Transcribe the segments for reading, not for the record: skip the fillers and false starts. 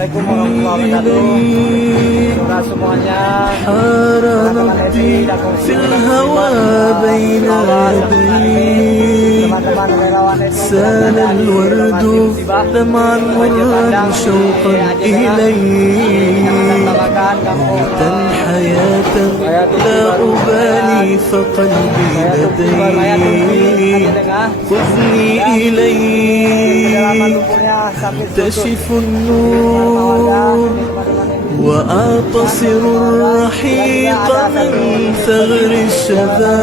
Assalamualaikum warahmatullahi wabarakatuh. Saudara semuanya, teman-teman SI dan komisi teman-teman relawan SI سال الورد دمعا مرا شوقا إليك عدت الحياة لا أبالي فقلبي لديك خذني إليك تشف النور وأعتصر الرحيق من ثغر الشذا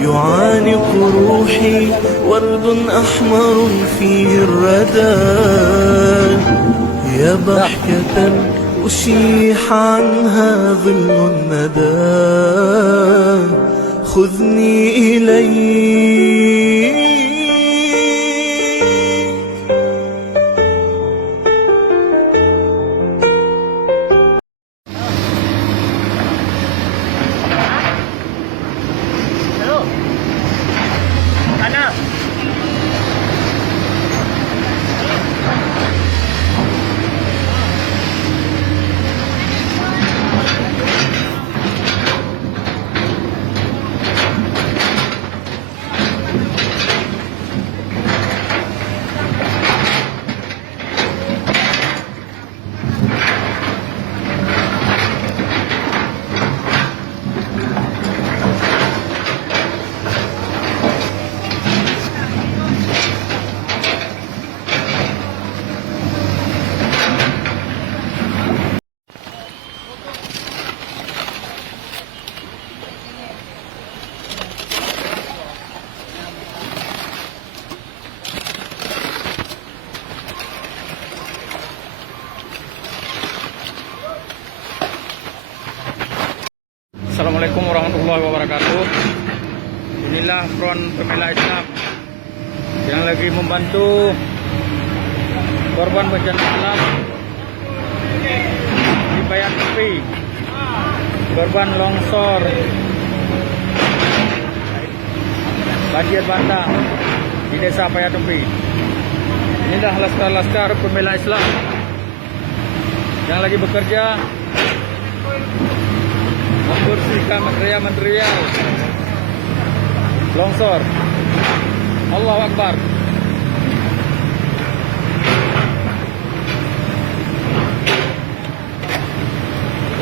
يعانق روحي ورد أحمر فيه الردى يا ضحكة أشيح عنها ظل الندى خذني إليك. Assalamualaikum warahmatullahi wabarakatuh. Inilah Front Pembela Islam yang lagi membantu korban bencana alam di Payatumpi, korban longsor, banjir bandang di desa Payatumpi. Inilah laskar-laskar pembela Islam yang lagi bekerja membersihkan material longsor. Allahu Akbar.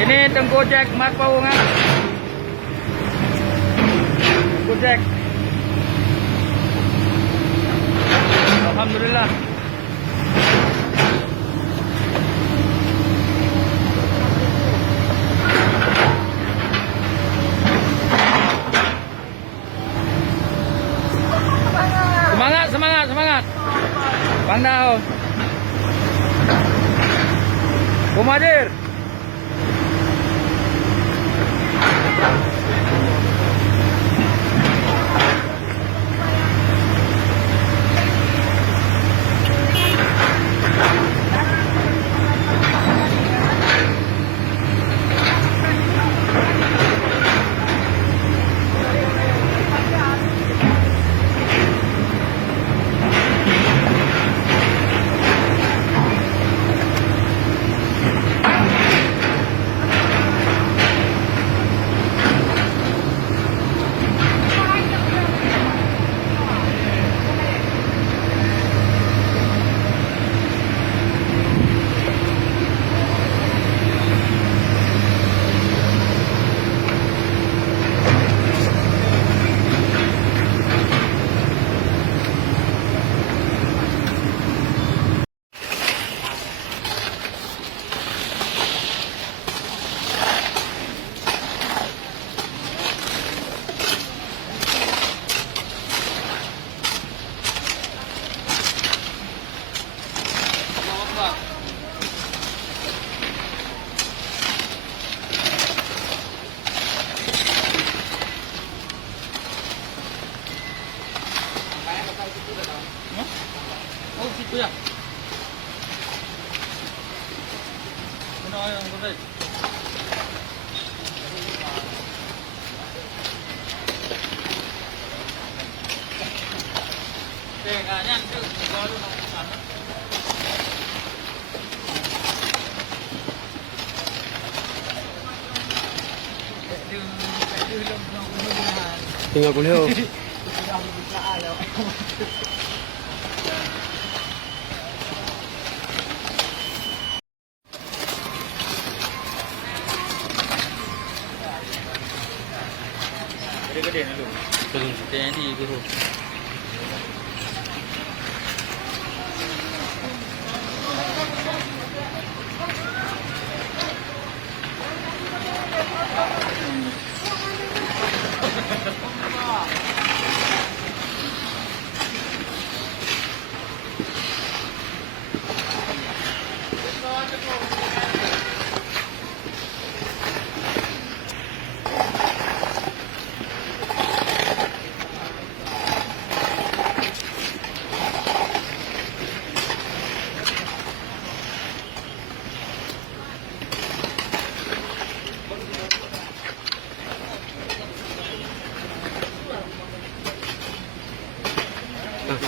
Ini Tengku Jack Mat Paungan. Tengku Jack. Alhamdulillah. Semangat. Pandau. Kumadir. Oh, situ ya. Mana yang benar? Tengahnya itu baru mau sana. Tinggal ko niyo. Gede-gede na lu. Kaya di guru.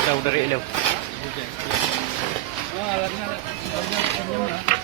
Jauh dari Elio. Oh, alatnya alatnya.